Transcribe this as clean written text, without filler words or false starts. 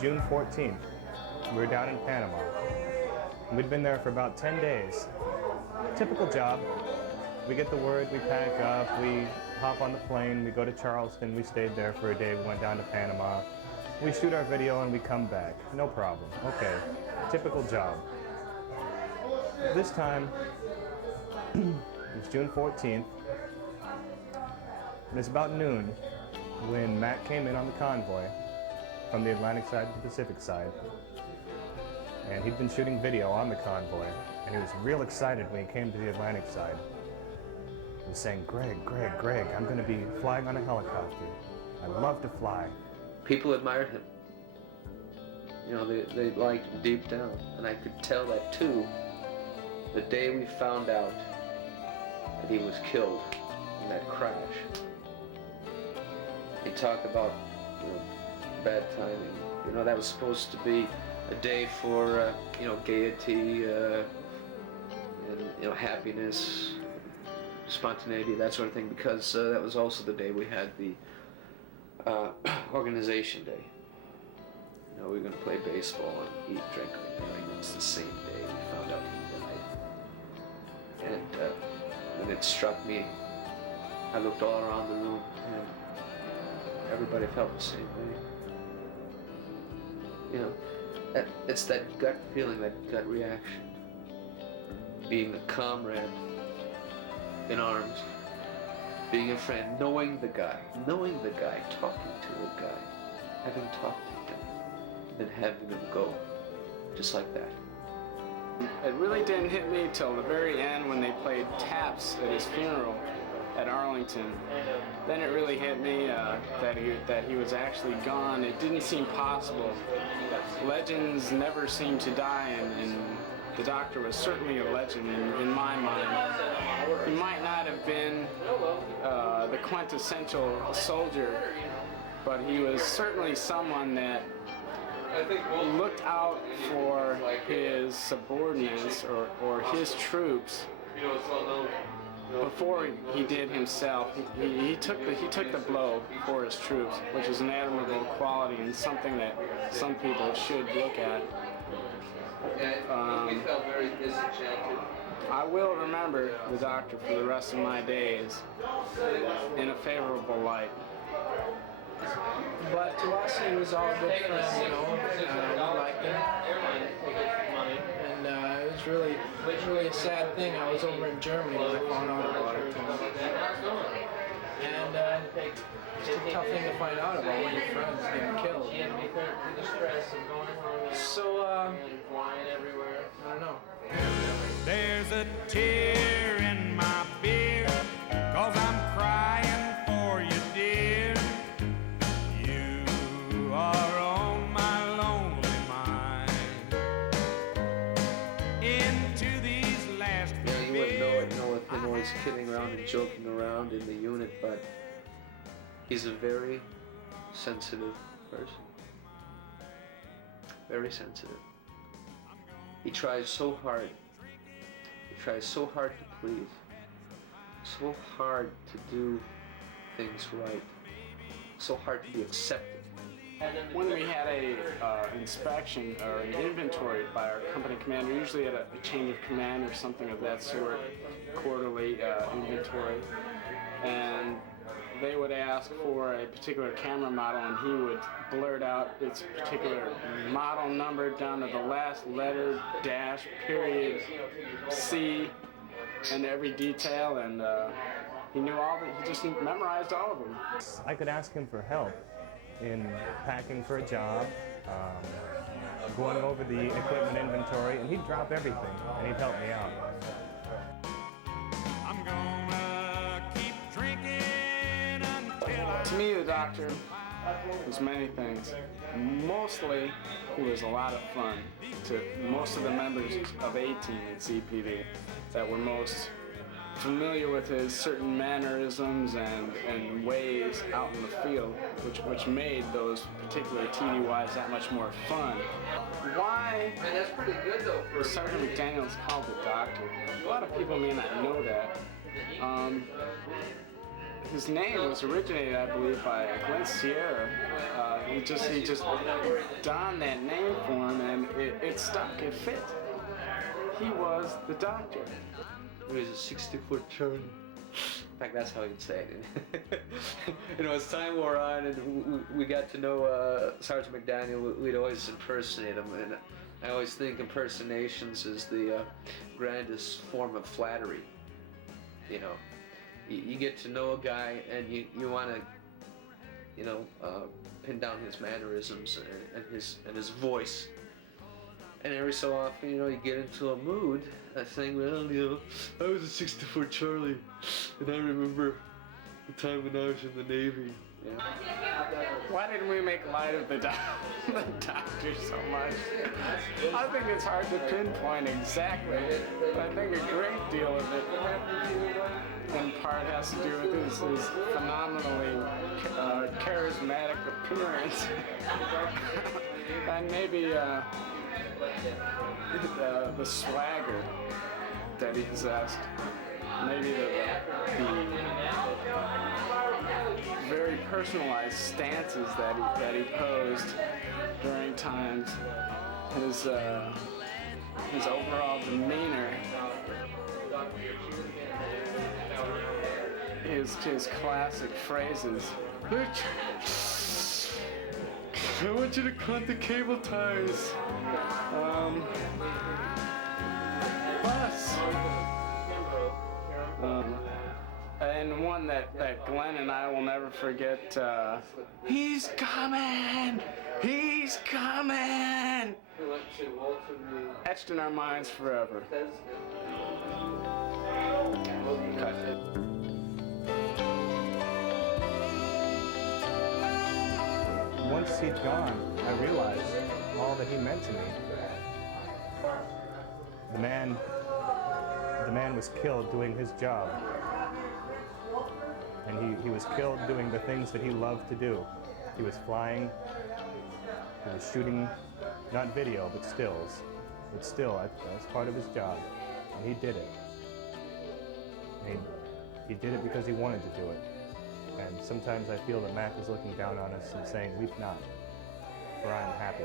June 14th. We were down in Panama. We'd been there for about 10 days. Typical job. We get the word, we pack up, we hop on the plane, we go to Charleston, we stayed there for a day, we went down to Panama. We shoot our video and we come back. No problem. Okay. Typical job. This time, it's June 14th, and it's about noon when Matt came in on the convoy from the Atlantic side to the Pacific side. And he'd been shooting video on the convoy, and he was real excited when he came to the Atlantic side. He was saying, Greg, I'm going to be flying on a helicopter. I love to fly. People admired him. You know, they liked him deep down, and I could tell that too the day we found out that he was killed in that crash. He talked about, you know, bad timing. You know, that was supposed to be a day for, you know, gaiety and, you know, happiness, spontaneity, that sort of thing, because that was also the day we had the organization day. You know, we were going to play baseball and eat, drink, and it's the same day we found out he died. And when it struck me, I looked all around the room and everybody felt the same way. You know, it's that gut feeling, that gut reaction. Being a comrade in arms, being a friend, knowing the guy, talking to a guy, having talked to him, and having him go, just like that. It really didn't hit me till the very end when they played taps at his funeral at Arlington. Then it really hit me that he was actually gone. It didn't seem possible. Legends never seem to die, and the doctor was certainly a legend in my mind. He might not have been the quintessential soldier, but he was certainly someone that looked out for his subordinates or his troops before he did himself. He took the blow for his troops, which is an admirable quality and something that some people should look at. I will remember the doctor for the rest of my days in a favorable light. But to us, he was all good friends, you know. We liked him, and it was really a sad thing. I was over in Germany when I found out about it, and it's a tough thing to find out about when your friends getting killed. You know? So I don't know. There's a tear in my beer, 'cause I'm crying for you, dear. You are on my lonely mind. Into these last few you wouldn't know if him always kidding around and joking around in the unit, but he's a very sensitive person. Very sensitive. He tries so hard. He tries so hard to please. So hard to do things right. So hard to be accepted. When we had a inspection or an inventory by our company commander, usually at a change of command or something of that sort, quarterly inventory, and they would ask for a particular camera model, and he would blurt out its particular model number down to the last letter, dash, period, C, and every detail, and he knew all he just memorized all of them. I could ask him for help in packing for a job, going over the equipment inventory, and he'd drop everything and he'd help me out. I'm gonna keep drinking until To me, the doctor was many things. Mostly, he was a lot of fun to most of the members of A-Team in CPD that were most familiar with his certain mannerisms and ways out in the field, which made those particular TDYs that much more fun. Why that's pretty good though for Sergeant McDaniel is called the doctor? A lot of people may not know that. his name was originated, I believe, by Glenn Sierra. He just donned that name for him, and it stuck. It fit. He was the doctor. He was a 60-foot Charlie. In fact, that's how he'd say it. You know, as time wore on and we got to know Sergeant McDaniel, we'd always impersonate him. And I always think impersonations is the grandest form of flattery. You know, you get to know a guy and you want to, you know, pin down his mannerisms and his voice. And every so often, you know, you get into a mood, saying, well, you know, I was a 60-foot Charlie, and I remember the time when I was in the Navy. You know? Why didn't we make light of the doctor so much? I think it's hard to pinpoint exactly, but I think a great deal of it, in part, has to do with his phenomenally charismatic appearance, and maybe the swagger that he possessed, maybe the very personalized stances that he posed during times, his overall demeanor, his classic phrases. I want you to cut the cable ties. Bus. And one that Glenn and I will never forget. He's coming! He's coming! Etched in our minds forever. Cut. Once he'd gone, I realized all that he meant to me. The man was killed doing his job. And he was killed doing the things that he loved to do. He was flying, he was shooting, not video, but stills. But still, that's part of his job. And he did it. And he did it because he wanted to do it. And sometimes I feel that Mac is looking down on us and saying, weep not, for I am happy.